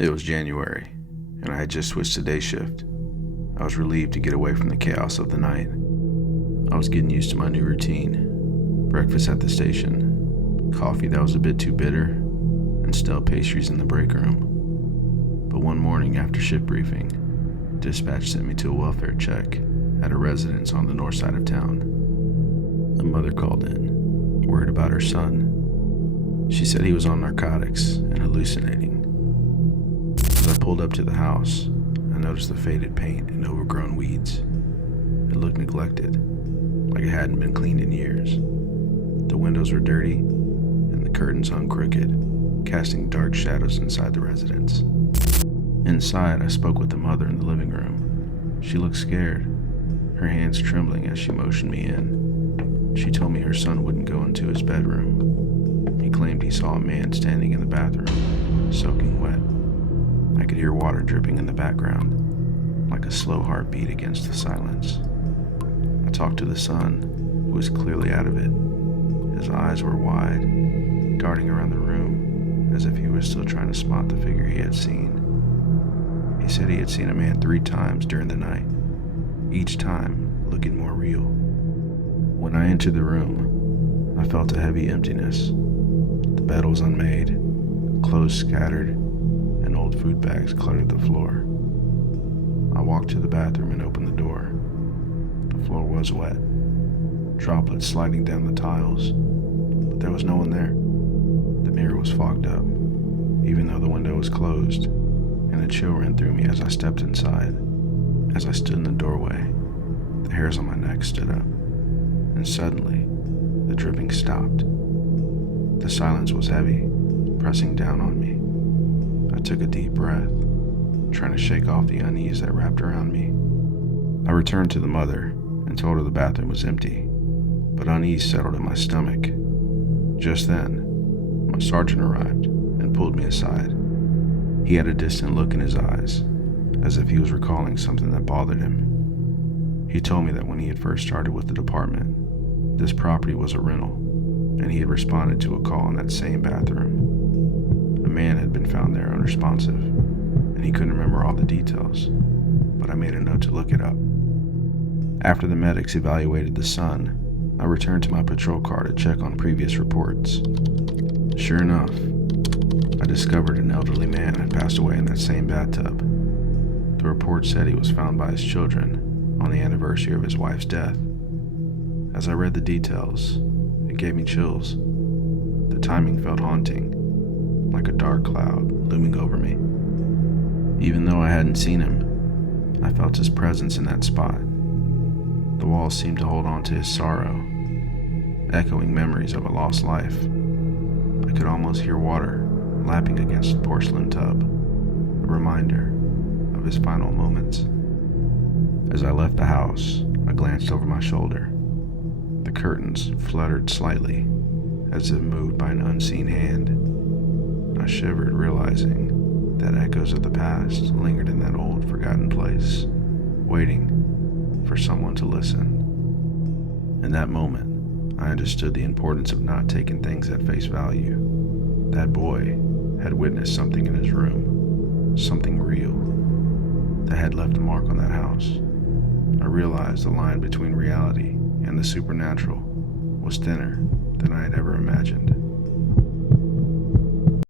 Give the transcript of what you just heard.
It was January, and I had just switched to day shift. I was relieved to get away from the chaos of the night. I was getting used to my new routine. Breakfast at the station, coffee that was a bit too bitter, and stale pastries in the break room. But one morning after shift briefing, dispatch sent me to a welfare check at a residence on the north side of town. A mother called in, worried about her son. She said he was on narcotics and hallucinating. As I pulled up to the house, I noticed the faded paint and overgrown weeds. It looked neglected, like it hadn't been cleaned in years. The windows were dirty, and the curtains hung crooked, casting dark shadows inside the residence. Inside, I spoke with the mother in the living room. She looked scared, her hands trembling as she motioned me in. She told me her son wouldn't go into his bedroom. He claimed he saw a man standing in the bathroom, soaking wet. I could hear water dripping in the background, like a slow heartbeat against the silence. I talked to the son, who was clearly out of it. His eyes were wide, darting around the room, as if he was still trying to spot the figure he had seen. He said he had seen a man 3 times during the night, each time looking more real. When I entered the room, I felt a heavy emptiness. The bed was unmade, clothes scattered, and old food bags cluttered the floor. I walked to the bathroom and opened the door. The floor was wet, droplets sliding down the tiles, but there was no one there. The mirror was fogged up, even though the window was closed, and a chill ran through me as I stepped inside. As I stood in the doorway, the hairs on my neck stood up, and suddenly, the dripping stopped. The silence was heavy, pressing down on me. I took a deep breath, trying to shake off the unease that wrapped around me. I returned to the mother and told her the bathroom was empty, but unease settled in my stomach. Just then, my sergeant arrived and pulled me aside. He had a distant look in his eyes, as if he was recalling something that bothered him. He told me that when he had first started with the department, this property was a rental, and he had responded to a call in that same bathroom. A man had been found there unresponsive, and he couldn't remember all the details, but I made a note to look it up. After the medics evaluated the son, I returned to my patrol car to check on previous reports. Sure enough, I discovered an elderly man had passed away in that same bathtub. The report said he was found by his children on the anniversary of his wife's death. As I read the details, it gave me chills. The timing felt haunting, like a dark cloud looming over me. Even though I hadn't seen him, I felt his presence in that spot. The walls seemed to hold on to his sorrow, echoing memories of a lost life. I could almost hear water lapping against the porcelain tub, a reminder of his final moments. As I left the house, I glanced over my shoulder. The curtains fluttered slightly, as if moved by an unseen hand. I shivered, realizing that echoes of the past lingered in that old, forgotten place, waiting for someone to listen. In that moment, I understood the importance of not taking things at face value. That boy had witnessed something in his room, something real, that had left a mark on that house. I realized the line between reality and the supernatural was thinner than I had ever imagined.